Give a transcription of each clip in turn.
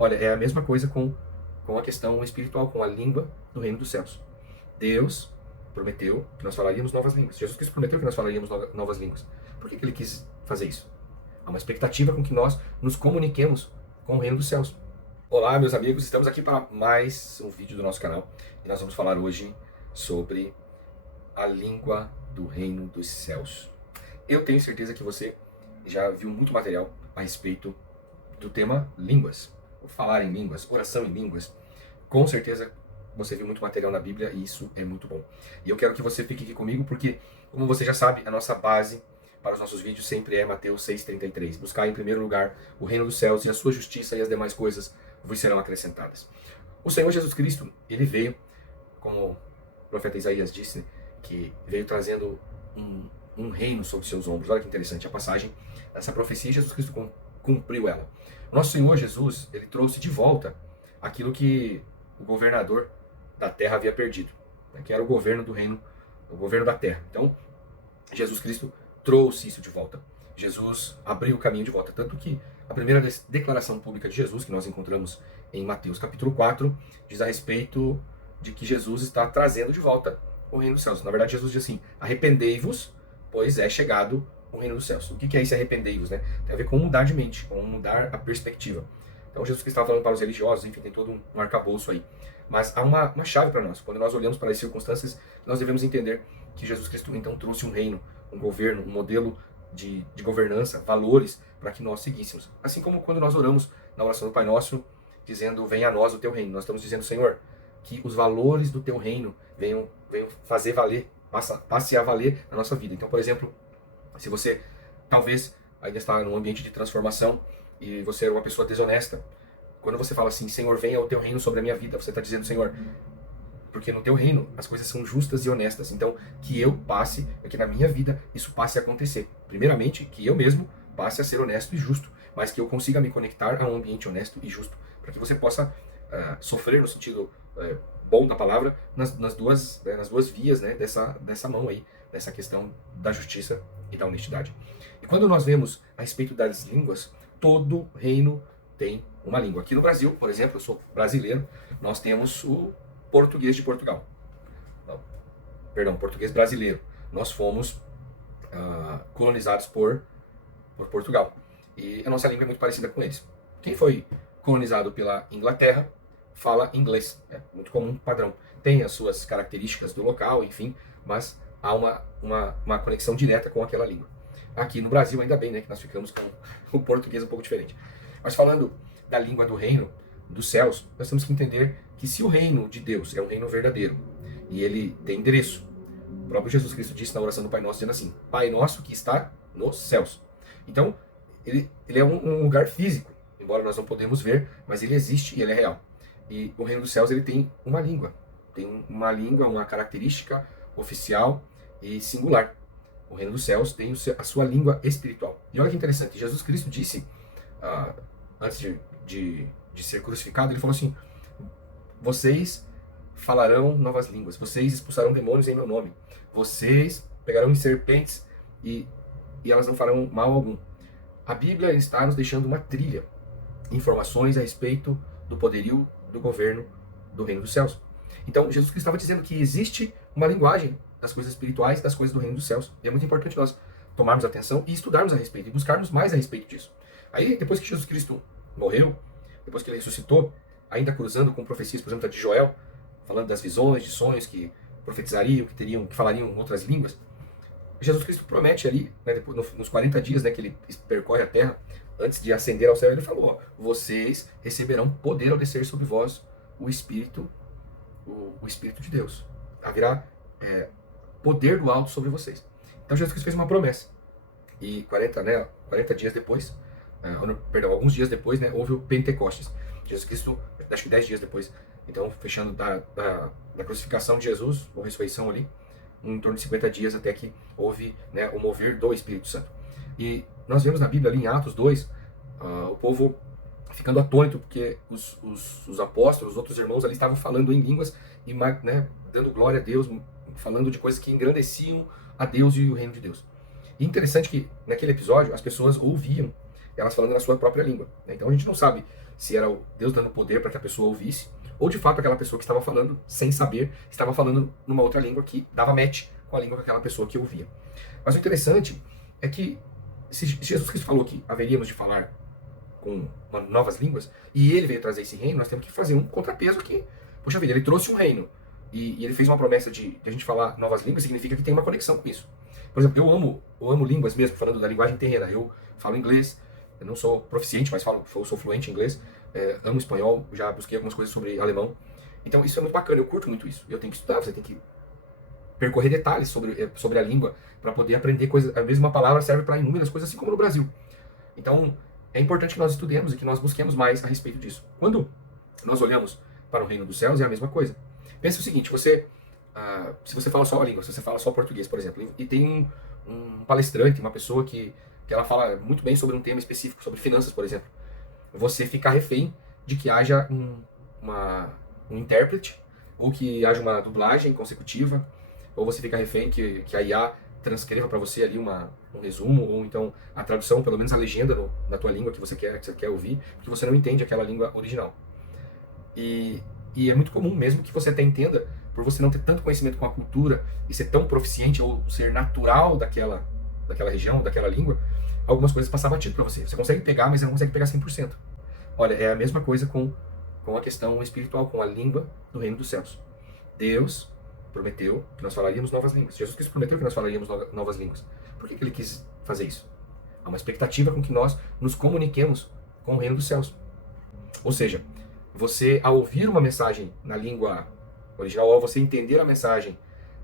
Olha, é a mesma coisa com a questão espiritual, com a língua do reino dos céus. Deus prometeu que nós falaríamos novas línguas. Jesus Cristo prometeu que nós falaríamos novas línguas. Por que ele quis fazer isso? Há uma expectativa com que nós nos comuniquemos com o reino dos céus. Olá, meus amigos, estamos aqui para mais um vídeo do nosso canal e nós vamos falar hoje sobre a língua do reino dos céus. Eu tenho certeza que você já viu muito material a respeito do tema línguas, falar em línguas, oração em línguas. Com certeza você viu muito material na Bíblia e isso é muito bom. E eu quero que você fique aqui comigo porque, como você já sabe, a nossa base para os nossos vídeos sempre é Mateus 6,33. Buscar em primeiro lugar o reino dos céus e a sua justiça e as demais coisas vos serão acrescentadas. O Senhor Jesus Cristo, ele veio, como o profeta Isaías disse, que veio trazendo um reino sobre seus ombros. Olha que interessante a passagem. Essa profecia, Jesus Cristo cumpriu ela. Nosso Senhor Jesus, ele trouxe de volta aquilo que o governador da terra havia perdido, né, que era o governo do reino, o governo da terra. Então, Jesus Cristo trouxe isso de volta. Jesus abriu o caminho de volta. Tanto que a primeira declaração pública de Jesus, que nós encontramos em Mateus capítulo 4, diz a respeito de que Jesus está trazendo de volta o reino dos céus. Na verdade, Jesus diz assim: arrependei-vos, pois é chegado o reino dos céus. O que é esse arrependei-vos, né? Tem a ver com mudar de mente, com mudar a perspectiva. Então Jesus Cristo estava falando para os religiosos, enfim, tem todo um arcabouço aí. Mas há uma chave para nós. Quando nós olhamos para as circunstâncias, nós devemos entender que Jesus Cristo então trouxe um reino, um governo, um modelo de governança, valores para que nós seguíssemos. Assim como quando nós oramos na oração do Pai Nosso, dizendo: venha a nós o teu reino. Nós estamos dizendo: Senhor, que os valores do teu reino venham fazer valer, passe a valer na nossa vida. Então, por exemplo, se você talvez ainda está num ambiente de transformação e você é uma pessoa desonesta, quando você fala assim: Senhor, venha o teu reino sobre a minha vida, você está dizendo: Senhor, porque no teu reino as coisas são justas e honestas. Então, que eu passe, que na minha vida isso passe a acontecer. Primeiramente, que eu mesmo passe a ser honesto e justo, mas que eu consiga me conectar a um ambiente honesto e justo, para que você possa sofrer no sentido bom da palavra nas duas vias, né, dessa mão aí, dessa questão da justiça e da honestidade. E quando nós vemos a respeito das línguas, todo reino tem uma língua. Aqui no Brasil, por exemplo, eu sou brasileiro, nós temos o português de Portugal. Não, perdão, português brasileiro. Nós fomos colonizados por Portugal. E a nossa língua é muito parecida com eles. Quem foi colonizado pela Inglaterra fala inglês. É muito comum, padrão. Tem as suas características do local, enfim, mas há uma conexão direta com aquela língua. Aqui no Brasil, ainda bem, né, que nós ficamos com o português um pouco diferente. Mas falando da língua do reino dos céus, nós temos que entender que se o reino de Deus é um reino verdadeiro e ele tem endereço, o próprio Jesus Cristo disse na oração do Pai Nosso, dizendo assim: Pai Nosso que está nos céus. Então, ele é um lugar físico, embora nós não podemos ver, mas ele existe e ele é real. E o reino dos céus, ele tem uma língua, uma característica oficial e singular. O reino dos céus tem a sua língua espiritual. E olha que interessante, Jesus Cristo disse, antes de ser crucificado, ele falou assim: vocês falarão novas línguas, vocês expulsarão demônios em meu nome, vocês pegarão em serpentes e elas não farão mal algum. A Bíblia está nos deixando uma trilha, informações a respeito do poderio do governo do reino dos céus. Então Jesus Cristo estava dizendo que existe uma linguagem das coisas espirituais, das coisas do reino dos céus. E é muito importante nós tomarmos atenção e estudarmos a respeito, e buscarmos mais a respeito disso. Aí, depois que Jesus Cristo morreu, depois que ele ressuscitou, ainda cruzando com profecias, por exemplo, a de Joel, falando das visões, de sonhos que profetizariam, que falariam outras línguas, Jesus Cristo promete ali, né, depois, nos 40 dias, né, que ele percorre a terra, antes de ascender ao céu, ele falou: vocês receberão poder ao descer sobre vós o Espírito de Deus. Haverá poder do alto sobre vocês. Então Jesus Cristo fez uma promessa. E 40 dias depois, alguns dias depois, né, houve o Pentecostes. Jesus Cristo, acho que 10 dias depois, então fechando da crucificação de Jesus, ou ressurreição ali, em torno de 50 dias até que houve, né, o mover do Espírito Santo. E nós vemos na Bíblia, ali em Atos 2, o povo ficando atônito, porque os apóstolos, os outros irmãos ali estavam falando em línguas e, né, dando glória a Deus, falando de coisas que engrandeciam a Deus e o reino de Deus. E interessante que naquele episódio as pessoas ouviam elas falando na sua própria língua, né? Então a gente não sabe se era o Deus dando poder para que a pessoa ouvisse, ou de fato aquela pessoa que estava falando, sem saber, estava falando numa outra língua que dava match com a língua daquela pessoa que ouvia. Mas o interessante é que se Jesus Cristo falou que haveríamos de falar com novas línguas, e ele veio trazer esse reino, nós temos que fazer um contrapeso aqui. Poxa vida, ele trouxe um reino, e ele fez uma promessa de a gente falar novas línguas, significa que tem uma conexão com isso. Por exemplo, eu amo línguas mesmo, falando da linguagem terrena. Eu falo inglês, eu não sou proficiente, mas sou fluente em inglês, amo espanhol, já busquei algumas coisas sobre alemão. Então isso é muito bacana, eu curto muito isso. Eu tenho que estudar, você tem que percorrer detalhes sobre a língua para poder aprender coisas. A mesma palavra serve para inúmeras coisas, assim como no Brasil. Então é importante que nós estudemos e que nós busquemos mais a respeito disso. Quando nós olhamos para o reino dos céus, é a mesma coisa. Pensa o seguinte, se você fala só a língua, se você fala só português, por exemplo, e tem um palestrante, uma pessoa que ela fala muito bem sobre um tema específico, sobre finanças, por exemplo, você fica refém de que haja um intérprete, ou que haja uma dublagem consecutiva, ou você fica refém que a IA transcreva para você ali um resumo, ou então a tradução, pelo menos a legenda na tua língua que você quer ouvir, porque você não entende aquela língua original. E é muito comum, mesmo que você até entenda, por você não ter tanto conhecimento com a cultura e ser tão proficiente ou ser natural daquela região, daquela língua, algumas coisas passam batido para você. Você consegue pegar, mas você não consegue pegar 100%. Olha, é a mesma coisa com a questão espiritual, com a língua do reino dos céus. Deus prometeu que nós falaríamos novas línguas. Jesus Cristo prometeu que nós falaríamos novas línguas. Por que ele quis fazer isso? Há uma expectativa com que nós nos comuniquemos com o reino dos céus. Ou seja, você, ao ouvir uma mensagem na língua original, ao você entender a mensagem,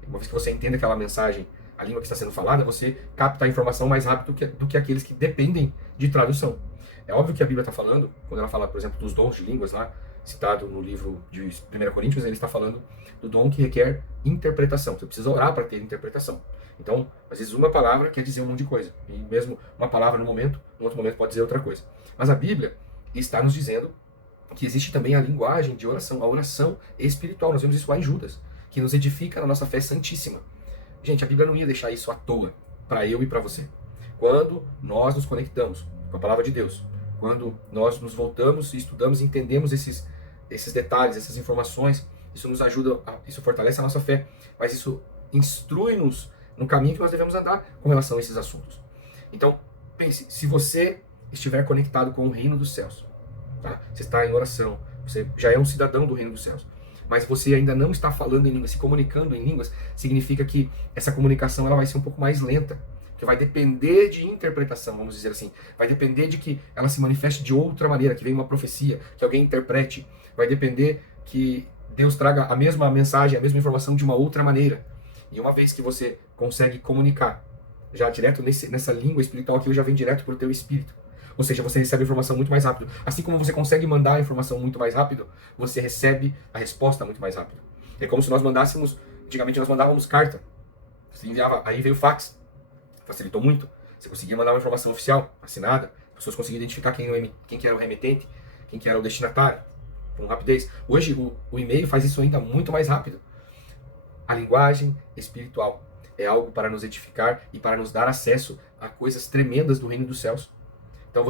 uma vez que você entende aquela mensagem, a língua que está sendo falada, você capta a informação mais rápido do que aqueles que dependem de tradução. É óbvio que a Bíblia está falando, quando ela fala, por exemplo, dos dons de línguas lá, citado no livro de 1 Coríntios, ele está falando do dom que requer interpretação. Você precisa orar para ter interpretação. Então, às vezes uma palavra quer dizer um monte de coisa. E mesmo uma palavra no outro momento pode dizer outra coisa. Mas a Bíblia está nos dizendo que existe também a linguagem de oração, a oração espiritual. Nós vemos isso lá em Judas, que nos edifica na nossa fé santíssima. Gente, a Bíblia não ia deixar isso à toa, para eu e para você. Quando nós nos conectamos com a palavra de Deus, quando nós nos voltamos e estudamos e entendemos esses detalhes, essas informações, isso nos ajuda, isso fortalece a nossa fé, mas isso instrui-nos no caminho que nós devemos andar com relação a esses assuntos. Então, pense, se você estiver conectado com o reino dos céus, tá? Você está em oração, você já é um cidadão do reino dos céus, mas você ainda não está falando em línguas, se comunicando em línguas, significa que essa comunicação ela vai ser um pouco mais lenta, que vai depender de interpretação, vamos dizer assim, vai depender de que ela se manifeste de outra maneira, que venha uma profecia, que alguém interprete, vai depender que Deus traga a mesma mensagem, a mesma informação de uma outra maneira. E uma vez que você consegue comunicar, já direto nessa língua espiritual, aquilo já vem direto para o teu espírito. Ou seja, você recebe a informação muito mais rápido. Assim como você consegue mandar a informação muito mais rápido, você recebe a resposta muito mais rápido. É como se nós mandássemos, antigamente nós mandávamos carta. Você enviava, aí veio o fax. Facilitou muito. Você conseguia mandar uma informação oficial, assinada. As pessoas conseguiam identificar quem que era o remetente, quem que era o destinatário, com rapidez. Hoje o e-mail faz isso ainda muito mais rápido. A linguagem espiritual é algo para nos edificar e para nos dar acesso a coisas tremendas do reino dos céus. Então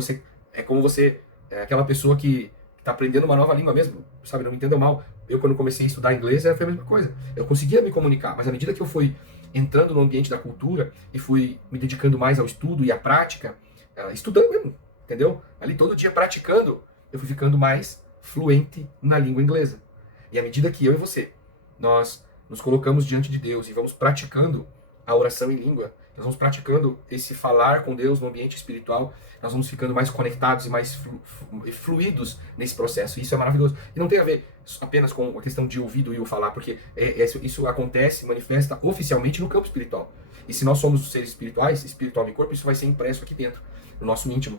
é como você é aquela pessoa que está aprendendo uma nova língua mesmo, sabe? Não me entendam mal. Eu, quando comecei a estudar inglês, foi a mesma coisa. Eu conseguia me comunicar, mas à medida que eu fui entrando no ambiente da cultura e fui me dedicando mais ao estudo e à prática, estudando mesmo, entendeu? Ali todo dia praticando, eu fui ficando mais fluente na língua inglesa. E à medida que eu e você, nós nos colocamos diante de Deus e vamos praticando a oração em língua, nós vamos praticando esse falar com Deus no ambiente espiritual, nós vamos ficando mais conectados e mais fluidos nesse processo. E isso é maravilhoso. E não tem a ver apenas com a questão de ouvido e o falar, porque isso acontece, manifesta oficialmente no campo espiritual. E se nós somos seres espirituais, espiritual e corpo, isso vai ser impresso aqui dentro, no nosso íntimo,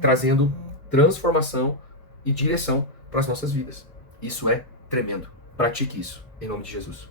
trazendo transformação e direção para as nossas vidas. Isso é tremendo. Pratique isso, em nome de Jesus.